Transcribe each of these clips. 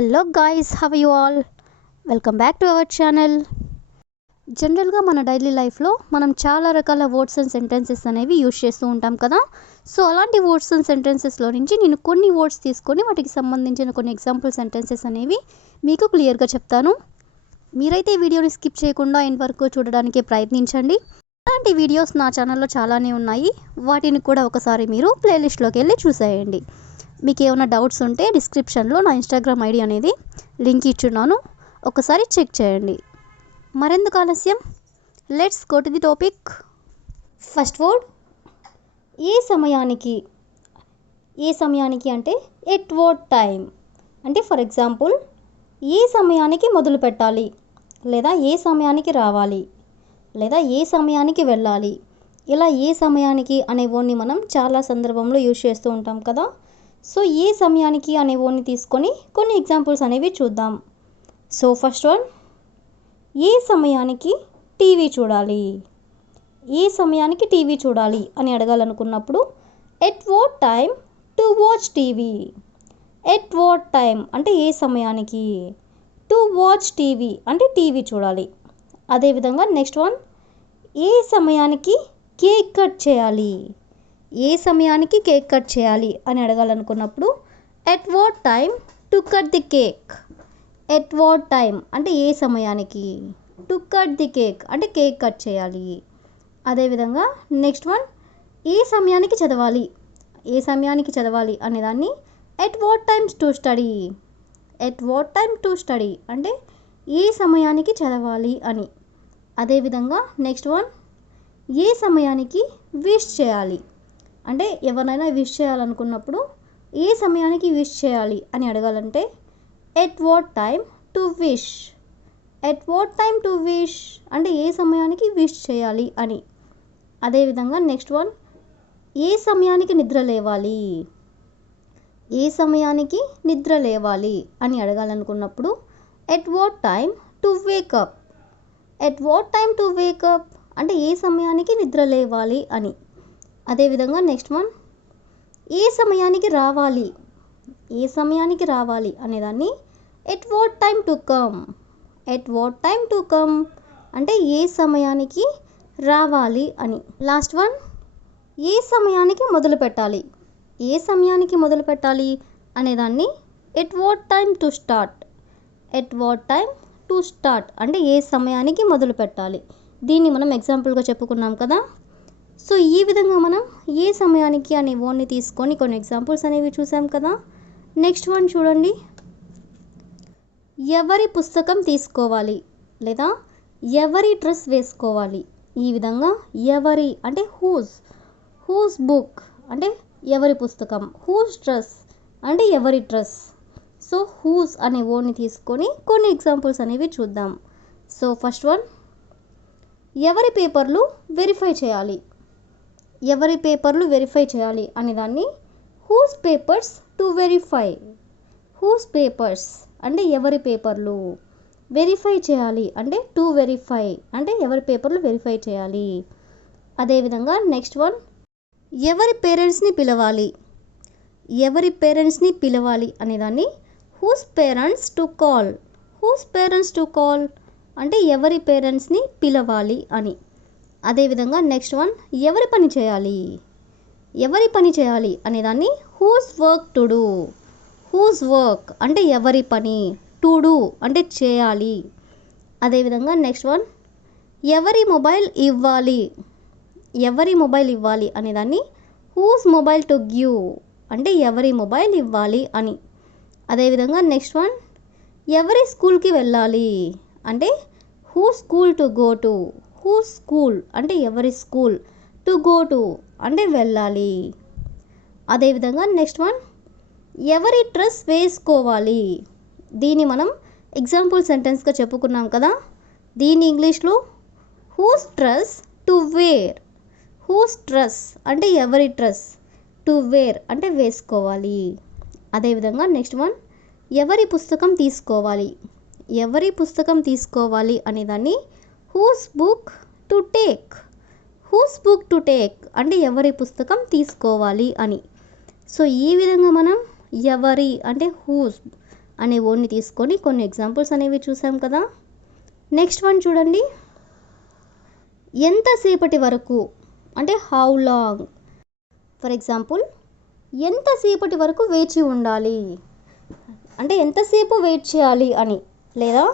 Hello guys, have you all? Welcome back to our channel. జనరల్గా మన daily లైఫ్లో మనం చాలా రకాల వర్డ్స్ అండ్ సెంటెన్సెస్ అనేవి యూజ్ చేస్తూ ఉంటాం కదా. సో అలాంటి వర్డ్స్ అండ్ సెంటెన్సెస్లో నుంచి నేను కొన్ని వర్డ్స్ తీసుకొని వాటికి సంబంధించిన కొన్ని ఎగ్జాంపుల్ సెంటెన్సెస్ అనేవి మీకు క్లియర్గా చెప్తాను. మీరైతే ఈ వీడియోని స్కిప్ చేయకుండా ఎండ్ వరకు చూడడానికి ప్రయత్నించండి. అలాంటి వీడియోస్ నా ఛానల్లో చాలానే ఉన్నాయి, వాటిని కూడా ఒకసారి మీరు ప్లేలిస్ట్లోకి వెళ్ళి చూసేయండి. మీకు ఏమైనా డౌట్స్ ఉంటే డిస్క్రిప్షన్లో నా ఇన్స్టాగ్రామ్ ఐడి అనేది లింక్ ఇచ్చున్నాను, ఒకసారి చెక్ చేయండి. మరెందుకు ఆలస్యం, let's go to the topic. First word ఏ సమయానికి. ఏ సమయానికి అంటే ఎట్ వాట్ టైం. అంటే ఫర్ ఎగ్జాంపుల్, ఏ సమయానికి మొదలు పెట్టాలి, లేదా ఏ సమయానికి రావాలి, లేదా ఏ సమయానికి వెళ్ళాలి. ఇలా ఏ సమయానికి అనే వర్డ్ని మనం చాలా సందర్భంలో యూజ్ చేస్తూ ఉంటాం కదా. సో ఏ సమయానికి అనే వర్డ్ని తీసుకొని కొన్ని ఎగ్జాంపుల్స్ అనేవి చూద్దాం. సో ఫస్ట్ వన్, ఏ సమయానికి టీవీ చూడాలి. ఏ సమయానికి టీవీ చూడాలి అని అడగాలనుకున్నప్పుడు at what time to watch TV. At what time అంటే ఏ సమయానికి, టు వాచ్ టీవీ అంటే టీవీ చూడాలి. అదేవిధంగా నెక్స్ట్ వన్, ఏ సమయానికి కేక్ కట్ చేయాలి. ఏ సమయానికి కేక్ కట్ చేయాలి అని అడగాలనుకున్నప్పుడు at what time to cut the cake. At what time అంటే ఏ సమయానికి, టు కట్ ది కేక్ అంటే కేక్ కట్ చేయాలి. అదేవిధంగా నెక్స్ట్ వన్, ఏ సమయానికి చదవాలి. ఏ సమయానికి చదవాలి అనేదాన్ని at what times to study. At what time to study అంటే ఏ సమయానికి చదవాలి అని. అదేవిధంగా నెక్స్ట్ వన్, ఏ సమయానికి విష్ చేయాలి. అంటే ఎవరినైనా విష్ చేయాలనుకున్నప్పుడు ఏ సమయానికి విష్ చేయాలి అని అడగాలంటే at what time to wish. At what time to wish అంటే ఏ సమయానికి విష్ చేయాలి అని. అదేవిధంగా నెక్స్ట్ వన్, ఏ సమయానికి నిద్ర లేవాలి. ఏ సమయానికి నిద్ర లేవాలి అని అడగాలనుకున్నప్పుడు at what time to wake up. At what time to wake up అంటే ఏ సమయానికి నిద్ర లేవాలి అని. అదేవిధంగా నెక్స్ట్ వన్, ఏ సమయానికి రావాలి. ఏ సమయానికి రావాలి అనేదాన్ని at what time to come. At what time to come అంటే ఏ సమయానికి రావాలి అని. లాస్ట్ వన్, ఏ సమయానికి మొదలు పెట్టాలి. ఏ సమయానికి మొదలు పెట్టాలి అనేదాన్ని at what time to start. At what time to start అంటే ఏ సమయానికి మొదలు పెట్టాలి. దీన్ని మనం ఎగ్జాంపుల్గా చెప్పుకున్నాం కదా. సో ఈ విధంగా మనం ఏ సమయానికి అనే వర్డ్ని తీసుకొని కొన్ని ఎగ్జాంపుల్స్ అనేవి చూసాం కదా. నెక్స్ట్ వన్ చూడండి, ఎవరి పుస్తకం తీసుకోవాలి లేదా ఎవరి డ్రెస్ వేసుకోవాలి. ఈ విధంగా ఎవరి అంటే హూజ్. హూజ్ బుక్ అంటే ఎవరి పుస్తకం. హూజ్ డ్రెస్ అంటే ఎవరి డ్రెస్. సో హూజ్ అనే వర్డ్ని తీసుకొని కొన్ని ఎగ్జాంపుల్స్ అనేవి చూద్దాం. సో ఫస్ట్ వన్, ఎవరి పేపర్లు వెరిఫై చేయాలి. ఎవరి పేపర్లు వెరిఫై చేయాలి అనేదాన్ని whose papers to verify. Whose papers అంటే ఎవరి పేపర్లు, వెరిఫై చేయాలి అంటే టు వెరిఫై అంటే ఎవరి పేపర్లు వెరిఫై చేయాలి. అదేవిధంగా నెక్స్ట్ వన్, ఎవరి పేరెంట్స్ని పిలవాలి. ఎవరి పేరెంట్స్ని పిలవాలి అనేదాన్ని whose parents to call. Whose parents to call అంటే ఎవరి పేరెంట్స్ని పిలవాలి అని. అదేవిధంగా నెక్స్ట్ వన్, ఎవరి పని చేయాలి. ఎవరి పని చేయాలి అనేదాన్ని who's work to do. Who's work అంటే ఎవరి పని, టు డూ అంటే చేయాలి. అదేవిధంగా నెక్స్ట్ వన్, ఎవరి మొబైల్ ఇవ్వాలి. ఎవరి మొబైల్ ఇవ్వాలి అనేదాన్ని హూస్ మొబైల్ టు గివ్ అంటే ఎవరి మొబైల్ ఇవ్వాలి అని. అదేవిధంగా నెక్స్ట్ వన్, ఎవరి స్కూల్కి వెళ్ళాలి అంటే who school to go to. Who school అంటే ఎవరి స్కూల్, టు గో టు అంటే వెళ్ళాలి. అదేవిధంగా నెక్స్ట్ వన్, ఎవరి డ్రెస్ వేసుకోవాలి. దీన్ని మనం ఎగ్జాంపుల్ సెంటెన్స్గా చెప్పుకున్నాం కదా. దీన్ని ఇంగ్లీష్లో whose dress to wear. Whose dress అంటే ఎవరి డ్రెస్, టు వేర్ అంటే వేసుకోవాలి. అదేవిధంగా నెక్స్ట్ వన్, ఎవరి పుస్తకం తీసుకోవాలి. ఎవరి పుస్తకం తీసుకోవాలి అనేదాన్ని whose book to take. Whose book to take అంటే ఎవరి పుస్తకం తీసుకోవాలి అని. సో ఈ విధంగా మనం ఎవరి అంటే హూస్ అనే వర్డ్ని తీసుకొని కొన్ని ఎగ్జాంపుల్స్ అనేవి చూసాం కదా. నెక్స్ట్ వన్ చూడండి, ఎంతసేపటి వరకు అంటే హౌ లాంగ్. ఫర్ ఎగ్జాంపుల్, ఎంతసేపటి వరకు వేచి ఉండాలి అంటే ఎంతసేపు వెయిట్ చేయాలి అని, లేదా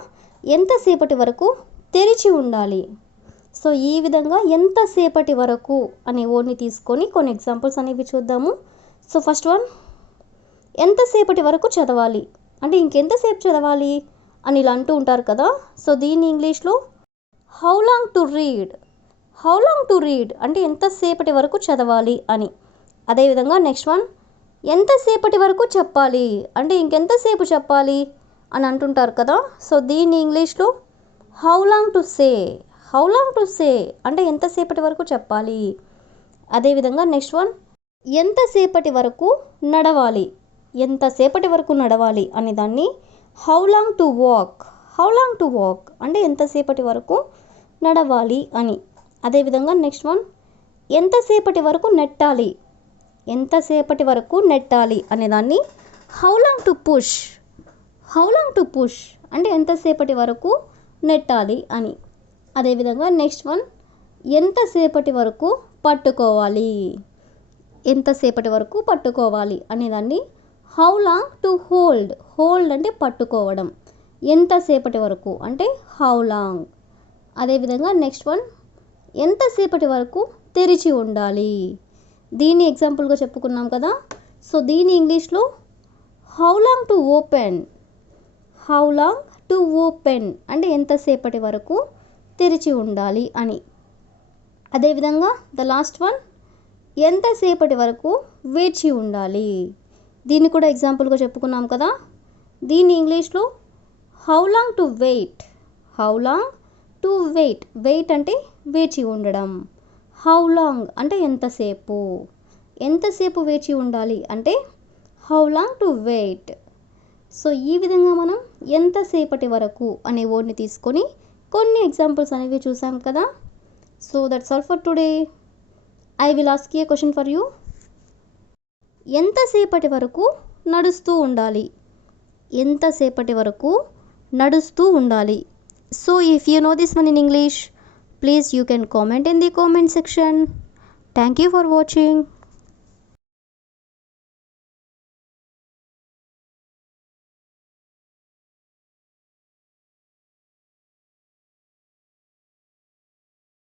ఎంతసేపటి వరకు తెరిచి ఉండాలి. సో ఈ విధంగా ఎంతసేపటి వరకు అనే వర్డ్ని తీసుకొని కొన్ని ఎగ్జాంపుల్స్ అనేవి చూద్దాము. సో ఫస్ట్ వన్, ఎంతసేపటి వరకు చదవాలి అంటే ఇంకెంతసేపు చదవాలి అని ఇలా అంటూ ఉంటారు కదా. సో దీన్ని ఇంగ్లీష్లో how long to read. How long to read అంటే ఎంతసేపటి వరకు చదవాలి అని. అదేవిధంగా నెక్స్ట్ వన్, ఎంతసేపటి వరకు చెప్పాలి అంటే ఇంకెంతసేపు చెప్పాలి అని అంటుంటారు కదా. సో దీన్ని ఇంగ్లీష్లో how long to say. How long to say అంటే ఎంతసేపటి వరకు చెప్పాలి. అదేవిధంగా నెక్స్ట్ వన్, ఎంతసేపటి వరకు నడవాలి. ఎంతసేపటి వరకు నడవాలి అనే దాన్ని how long to walk. How long to walk అంటే ఎంతసేపటి వరకు నడవాలి అని. అదేవిధంగా నెక్స్ట్ వన్, ఎంతసేపటి వరకు నెట్టాలి. ఎంతసేపటి వరకు నెట్టాలి అనేదాన్ని how long to push. How long to push అంటే ఎంతసేపటి వరకు నెట్టాలి అని. అదేవిధంగా నెక్స్ట్ వన్, ఎంతసేపటి వరకు పట్టుకోవాలి. ఎంతసేపటి వరకు పట్టుకోవాలి అనేదాన్ని how long to hold. Hold అంటే పట్టుకోవడం. ఎంతసేపటి వరకు అంటే హౌ లాంగ్. అదేవిధంగా నెక్స్ట్ వన్, ఎంతసేపటి వరకు తెరిచి ఉండాలి. దీన్ని ఎగ్జాంపుల్గా చెప్పుకున్నాం కదా. సో దీని ఇంగ్లీష్లో how long to open. How long to open అంటే ఎంతసేపటి వరకు తెరిచి ఉండాలి అని. అదేవిధంగా ద లాస్ట్ వన్, ఎంతసేపటి వరకు వేచి ఉండాలి. దీన్ని కూడా ఎగ్జాంపుల్గా చెప్పుకున్నాం కదా. దీని ఇంగ్లీష్లో how long to wait. How long to wait. Wait అంటే వేచి ఉండడం. హౌ లాంగ్ అంటే ఎంతసేపు. ఎంతసేపు వేచి ఉండాలి అంటే how long to wait. So ఈ విధంగా మనం ఎంతసేపటి వరకు అనే వర్డ్ని తీసుకొని కొన్ని ఎగ్జాంపుల్స్ అనేవి చూసాం కదా. So that's all for today. I will ask a question for you. ఎంతసేపటి వరకు నడుస్తూ ఉండాలి. ఎంతసేపటి వరకు నడుస్తూ ఉండాలి. So if you know this one in English, please you can comment in the comment section. Thank you for watching.